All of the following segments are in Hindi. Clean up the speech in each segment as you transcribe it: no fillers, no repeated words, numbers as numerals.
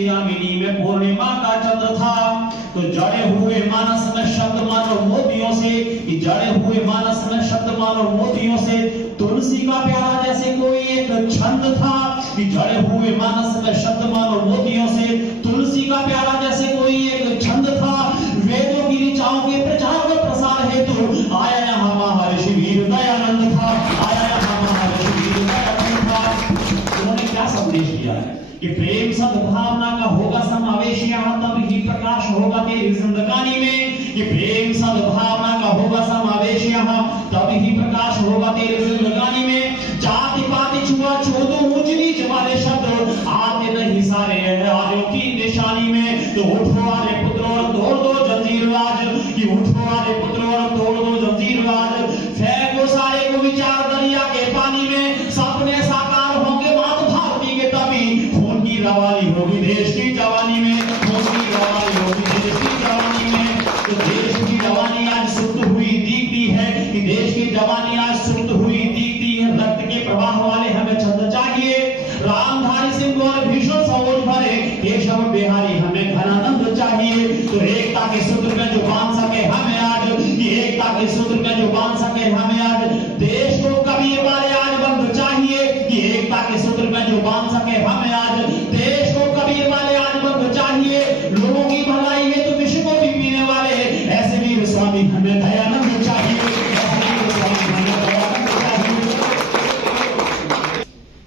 यामिनी में पूर्णिमा का चंद्र था। तो जड़े हुए मानस में शब्द मानो मोतियों से, जड़े हुए मानस में शब्द मानो मोतियों से, तुलसी का प्यारा जैसे कोई एक छंद था। जड़े हुए मानस में शब्द मानो मोतियों से, तुलसी का प्यारा जैसे कोई एक छंद था। वेदों की ऋचाओं के प्रचार व प्रसार हेतु आया यहाँ महर्षि वीर दयानंद था। आया यहाँ महर्षि वीर दयानंद था। उन्होंने क्या संदेश दिया है कि प्रेम सद्भावना का होगा समावेश यहाँ, तब ही प्रकाश होगा तेरी जिंदगानी में। कि प्रेम सद्भावना का होगा समावेश यहाँ, तब ही प्रकाश होगा तेरी जिंदगानी में। जाति पाति छुआ छूत ऊंच नीच वाले शब्द आते नहीं सारे आर्यों की निशानी में। तो उठो वाले पुत्र और तोड़ दो जंजीर राज, कि उठो वाले पुत्र और तोड़ दो जंजीर राज। फेंको सारे को विचार दरिया के पानी में, सपने साकार होंगे मात भारती के तभी खून की रवानी होगी देश की जवानी में। खून की रवानी होगी देश की जवानी में। तो देश की जवानी आज सुप्त हुई दिखती है, कि देश की जवानी आज सुप्त हुई दिखती है। रक्त के प्रवाह वाले हमें छंद चाहिए, रामधारी सिंह और भीषण सरोज भरे केशव बिहारी हमें घनानंद चाहिए। तो एकता के सूत्र में जो बांध सके हमें आज, कि एकता के सूत्र में जो बांध सके हमें आज। देश को कबीर वाले आज बंद चाहिए, कि एकता के सूत्र में जो बांध सके हमें आज। देश को कबीर वाले आज बंद चाहिए, लोगों की भलाई है तो विष को भी पीने वाले ऐसे वीर स्वामी हमें दयानंद चाहिए। ऐसे वीर स्वामी हमें दयानंद चाहिए।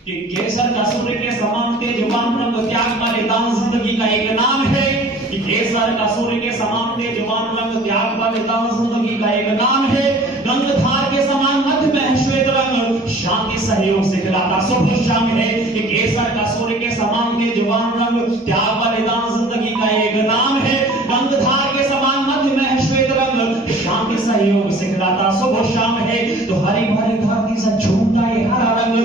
कि केसर का सूर्य के समान तेजवान रंग त्याग बलिदान जिंदगी का एक नाम है। कि केसर का सूर्य के समान तेजवान रंग त्याग बलिदान जिंदगी का एक नाम है। गंगाधार के समान मध्य में श्वेत रंग शांति सहयोग से खिलाता शुभ शाम है। कि केसर का सूर्य के समान तेजवान रंग त्याग बलिदान जिंदगी का एक नाम है। गंगाधार के समान मध्य में श्वेत रंग शांति सहयोग से खिलाता शुभ शाम है। तो हरी भरी धरती से झूमता ये हरा रंग,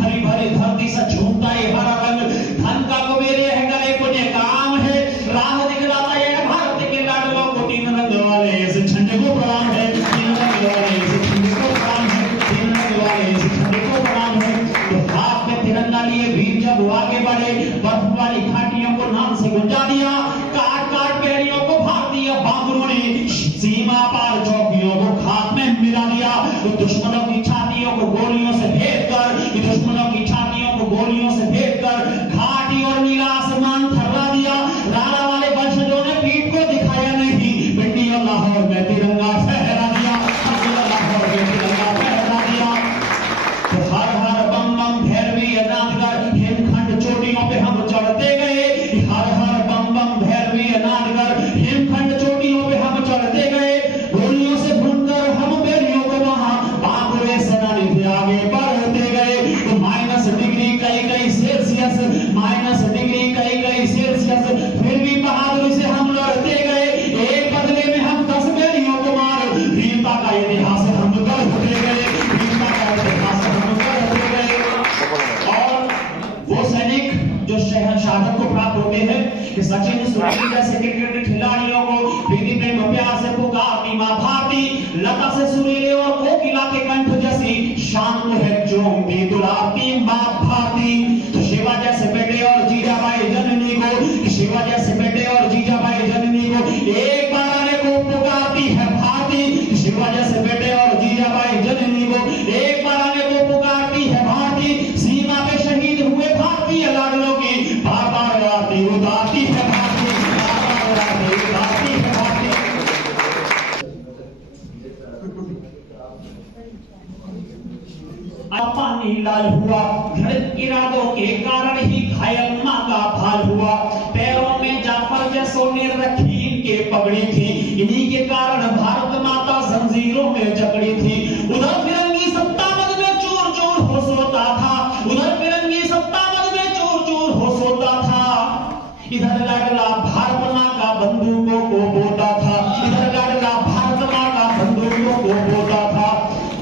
हरी भरी धरती से झूमता ये हरा रंग। धन का कुबेर है गले पुण्य काम है, राह दिखलाता ये भारत के लाडलों को। तीन रंग वाले इस झंडे को प्रणाम है, तीन रंग वाले इस झंडे को प्रणाम है, तीन रंग वाले इस झंडे को प्रणाम है। तो हाथ में तिरंगा लिए वीर जब आगे बढ़े, बर्फ वाली घाटियों को नाम से गुंजा दिया। काट काट पैरियों को भारतीय बाबरों ने सीमा पार चौकियों को खाक में मिला दिया। तो दुश्मनों की छातियों को गोलियों से भेद कर, दुश्मनों की छातियों को गोलियों से भेद कर घाटी और नीला आसमान थर्रा दिया। राणा वाले वंशजों ने पीठ को दिखाया नहीं, पिंडी और लाहौर में तिरंगा फहरा दिया, लाहौर में तिरंगा फहरा दिया। तो हर हर बम बम भैरवी अनादगर हिमखंड चोटियों पे हम चढ़ते गए। हर हर बम बम भैरवी अनादगर हिमखंड चोटियों पे हम चढ़ते गए। गोलियों से भूनकर हम बेरियों को वहां बाबुए सेनानी थे आगे बढ़ते गए। तो माइनस डिग्री कई सेल्सियस, माइनस डिग्री कई सेल्सियस, फिर भी बहादुरी से हम लड़ते गए। एक बदले में हम 10 बेरियों को मार, वीरता का इतिहास हम गढ़ते गए, वीरता का इतिहास हम गढ़ते गए। और वो सैनिक जो शहादत को प्राप्त होते हैं, कि सचिन सुनील जैसे क्रिकेट खिलाड़ियों को प्रीति प्रेम प्यार से पुकारती मां भारती, लता से सुरीले और कोकिला के कंठ जैसी शांत है चोमती दुलारती मां भारती। तो शिवा जैसे बेटे और जीजाबाई जननी को, शिवा जैसे बेटे और जीजाबाई जननी को एक बार आने को पुकारती है भारती। शिवा जैसे बेटे और जीजाबाई जननी को एक बार आने को पुकारती है भारती। सीमा पे शहीद हुए भारतीय लाडलों की बार बार आरती उतारती है भारती, बार बार आरती उतारती है भारती। पानी लाल हुआ, घृत इरादों के कारण ही घायल मां का भाल हुआ। पैरों में जाफर जैसों ने रखी इनके पगड़ी थी, इन्हीं के कारण भारत माता जंजीरों में जकड़ी थी। उधर फिरंगी सत्ता मद में चूर चूर हो सोता था, उधर फिरंगी सत्ता मद में चूर चूर हो सोता था। इधर लाडला भारत मां का बंदूकों को बोता था, इधर लाडला भारत मां का बंदूकों को बोता था।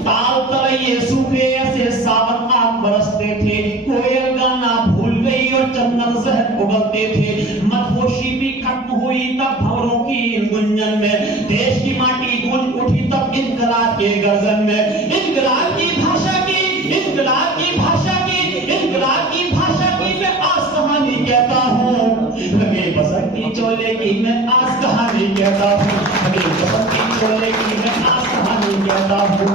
ताल तलैये सूखे ऐसे सावन आग बरसते थे, कोयल गाना भूल गई और चंदन जहर उगलते थे। मदहोशी भी खत्म हुई तब भंवरों की गुंजन में, देश की माटी गूंज उठी तब इनकलाब के गर्जन में। इनकलाब की भाषा की, इनकलाब की भाषा की, इनकलाब की भाषा की मैं आज कहानी कहता हूँ। शोले की मैं आस कहानी कहता हूँ, अगले जन्म के शोले की मैं आस कहानी कहता हूँ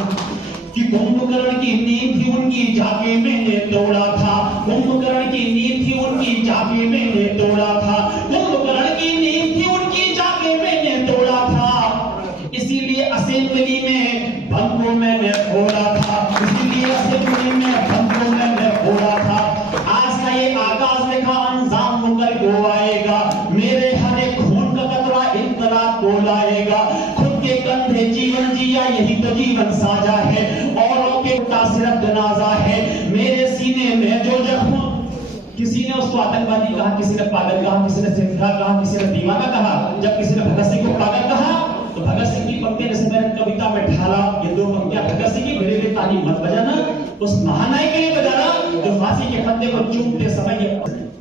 कि कुंभकर्ण की नींद थी उनकी जाके मैंने तोड़ा था, कुंभकर्ण की नींद थी उनकी जाके मैंने तोड़ा था, कुंभकर्ण की नींद थी उनकी जाके मैंने तोड़ा था, इसीलिए असेंबली में बम को मैंने फोड़ा था, इसीलिए असेंबली में बम को मैंने फोड़ा था। आज का ये आगाज लिखा अंजाम मुकल को आएगा, मेरे हर एक खून का कतरा इनकलाब को लाएगा, खुद के कंधे जीवन जिया यही तो जीवन साजा है, औरों के उल्टा सिर्फ जनाजा है, मेरे सीने में जो जख्म, किसी ने उसको आतंकवादी कहा, किसी ने पागल कहा, किसी ने सिंधा कहा, किसी ने दीवाना कहा, जब किसी ने भगत सिंह को पागल कहा तो भगत सिंह की पंक्तियां जैसे मैंने कविता में ढाला, ये दो पंक्तियां भगत सिंह की, मेरे लिए ताली मत बजाना, उस महानायक के लिए बजाना जो फांसी के फंदे को चूमते समय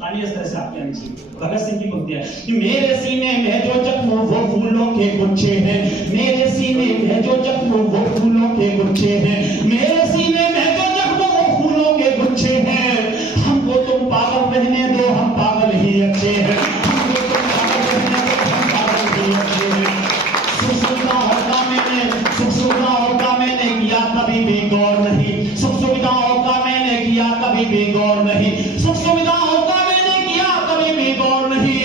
ताली इस तरह से आपके आनी चाहिए। भगत सिंह की पंक्तियां कि मेरे सीने में जो जख्म वो फूलों के गुच्छे हैं, मेरे सीने में जो जख्म वो फूलों के गुच्छे हैं, मेरे सीने में जो जख्म वो फूलों के गुच्छे हैं, हमको तुम पागल रहने दो, हम पागल ही अच्छे हैं, हमको तुम पागल रहने दो, हम पागल ही अच्छे हैं। सुख सुविधाओं का मैंने किया कभी भी गौर नहीं, सुख सुविधाओं का मैंने किया कभी भी गौर नहीं, सुख सुविधाओं का मैंने किया कभी भी गौर नहीं,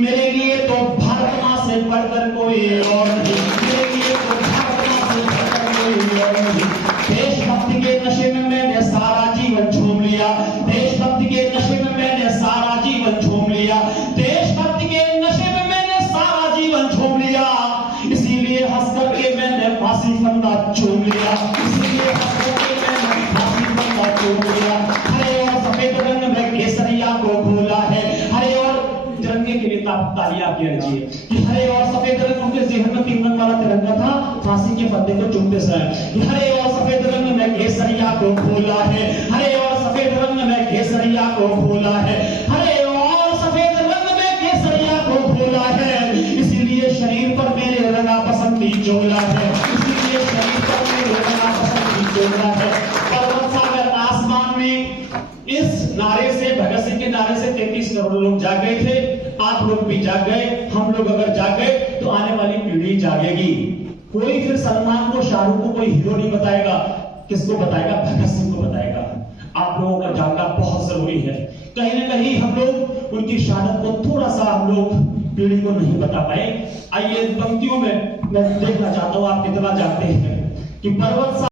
मेरे लिए तो भारत मां से बढ़कर कोई और नहीं, मेरे लिए तो भारत मां से बढ़कर कोई और नहीं। देशभक्ति के नशे में मैंने सारा जीवन झूम लिया, देशभक्ति के नशे में मैंने सारा जीवन झूम लिया, देशभक्ति के नशे में मैंने सारा जीवन झूम लिया, इसीलिए हंस करके मैंने फांसी फंदा चूम लिया, इसीलिए हंस करके मैंने फांसी फंदा चूम लिया। हरे और सफेद रंग में केसरिया को खोला है, हरे और तिरंगे के लिए तालियां की चाहिए कि हरे और सफेद रंग, उनके जेहन में 3 रंग वाला तिरंगा था फांसी के फंदे को चूमते समय, हरे और सफेद रंग में केसरिया को खोला है, हरे और सफेद रंग में केसरिया को खोला है, हरे और सफेद रंग में केसरिया को खोला है, इसीलिए शरीर पर मेरे रंगा बसंती चोला है, इसीलिए शरीर पर मेरे रंगा बसंती चोला है। पर्वत सागर आसमान में इस नारे से, भगत सिंह के नारे से 33 करोड़ लोग जाग गए थे, आप लोग भी जाग गए, हम लोग अगर जाग गए तो आने वाली पीढ़ी जागेगी। कोई फिर सलमान को, शाहरुख को कोई हीरो नहीं बताएगा, किसको बताएगा? भगत सिंह को बताएगा। आप लोगों का जागना बहुत जरूरी है। कहीं ना कहीं हम लोग उनकी शहादत को थोड़ा सा हम लोग पीढ़ी को नहीं बता पाए। आइए पंक्तियों में मैं देखना चाहता हूं आप कितना जानते हैं कि पर्वत